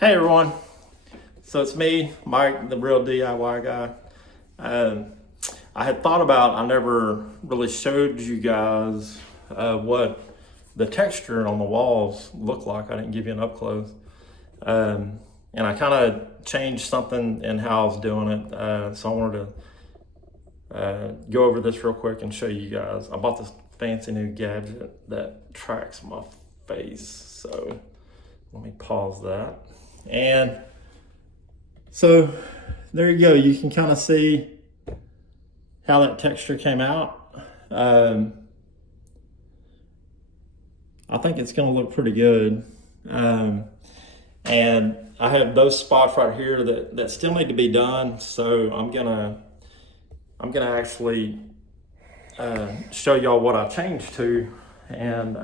Hey everyone, so it's me, Mike, the real DIY guy. Um, I had thought about, I never really showed you guys what the texture on the walls look like. I didn't give you an up close. And I kind of changed something in how I was doing it. So I wanted to go over this real quick and show you guys. I bought this fancy new gadget that tracks my face. So let me pause that. And so there you go. You can kind of see how that texture came out. I think it's going to look pretty good. And I have those spots right here that still need to be done. So I'm gonna actually show y'all what I changed to, and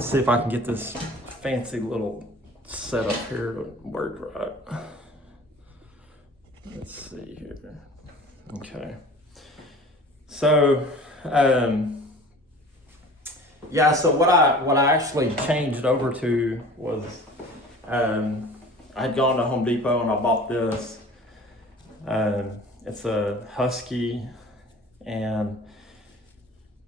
see if I can get this fancy little setup here to work right. Let's see here. Okay. So, yeah, so what I actually changed over to was, I had gone to Home Depot and I bought this. It's a Husky, and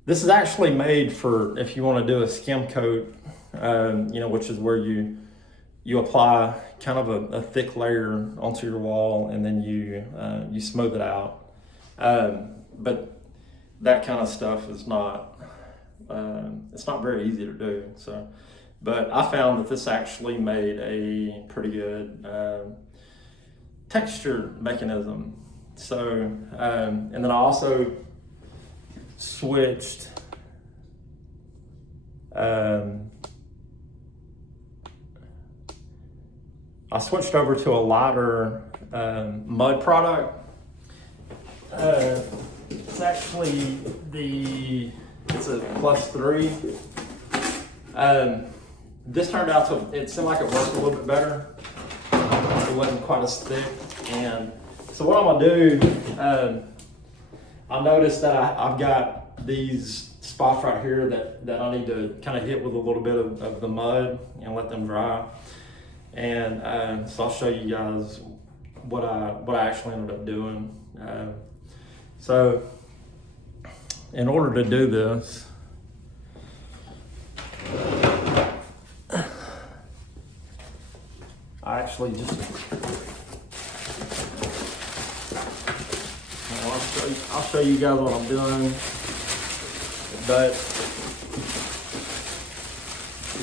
this is actually made for if you want to do a skim coat, which is where you apply kind of a thick layer onto your wall, and then you smooth it out. But that kind of stuff is not, it's not very easy to do. So, but I found that this actually made a pretty good texture mechanism. So, and then I also switched over to a lighter mud product. It's actually it's a +3. This turned out it seemed like it worked a little bit better. It wasn't quite as thick. And so what I'm gonna do, I noticed that I've got these spots right here that I need to kind of hit with a little bit of the mud and let them dry. And so I'll show you guys what I actually ended up doing. So in order to do this, I actually just, I'll show you guys what I'm doing, but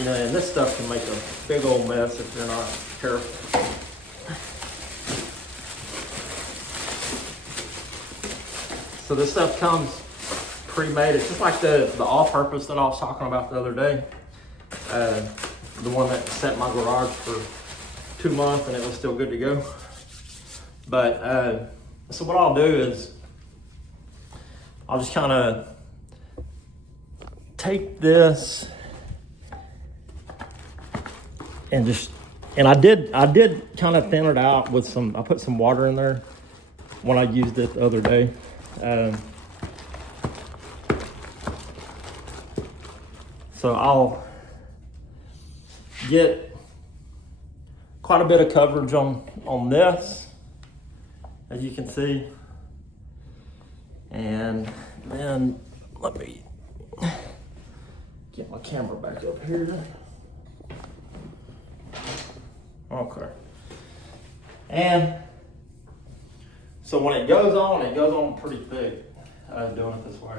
and this stuff can make a big old mess if you're not careful. So this stuff comes pre-made. It's just like the all-purpose that I was talking about the other day. The one that set my garage for 2 months and it was still good to go. But so what I'll do is I'll just kind of take this and I did kind of thin it out with I put some water in there when I used it the other day. So I'll get quite a bit of coverage on this, as you can see. And then let me get my camera back up here. Okay. And so when it goes on pretty thick, doing it this way.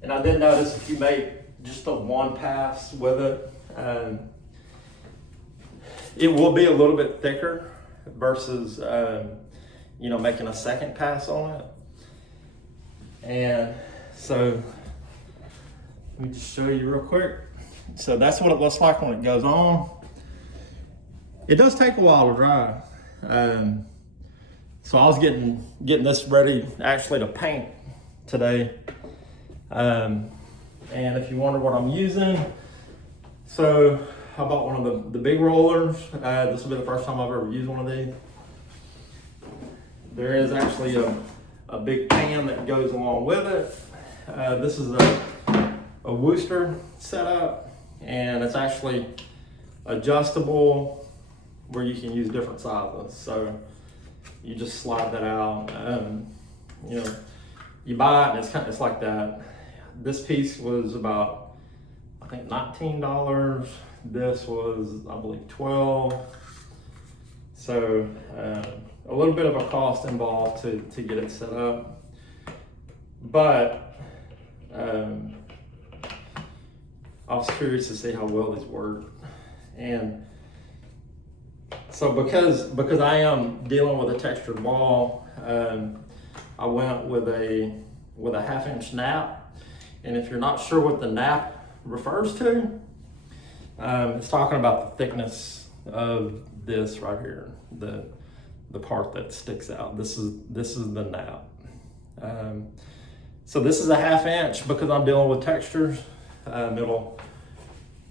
And I did notice if you make just a one pass with it, it will be a little bit thicker versus making a second pass on it. And so let me just show you real quick. So that's what it looks like when it goes on. It does take a while to dry. So I was getting this ready actually to paint today. And if you wonder what I'm using, so I bought one of the big rollers. This will be the first time I've ever used one of these. There is actually a big pan that goes along with it. This is a Worcester setup, and it's actually adjustable where you can use different sizes. So you just slide that out. You know, you buy it and it's like that. This piece was about, I think, $19. This was, I believe, $12. So a little bit of a cost involved to get it set up, but I was curious to see how well these work. And so because I am dealing with a textured wall, I went with a 1/2-inch nap. And if you're not sure what the nap refers to, it's talking about the thickness of this right here, the part that sticks out. This is the nap. So this is a 1/2 inch because I'm dealing with textures. It'll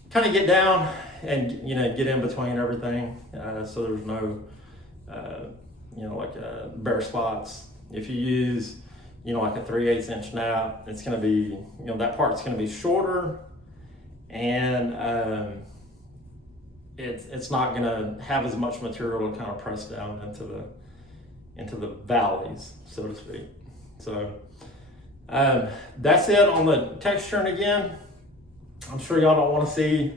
kind of get down and get in between everything, so there's no like bare spots. If you use like a 3/8 inch nap, it's going to be that part's going to be shorter, and it's not going to have as much material to kind of press down into the valleys, so to speak. So that's it on the texture. And again, I'm sure y'all don't want to see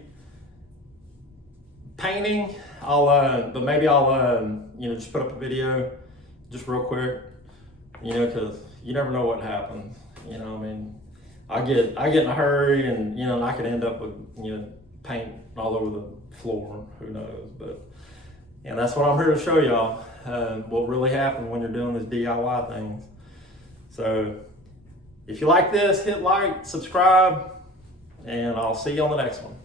painting. But maybe I'll just put up a video just real quick, because you never know what happens. I mean, I get in a hurry, and I could end up with paint all over the floor. Who knows? But that's what I'm here to show y'all. What really happens when you're doing these DIY things. So if you like this, hit like, subscribe, and I'll see you on the next one.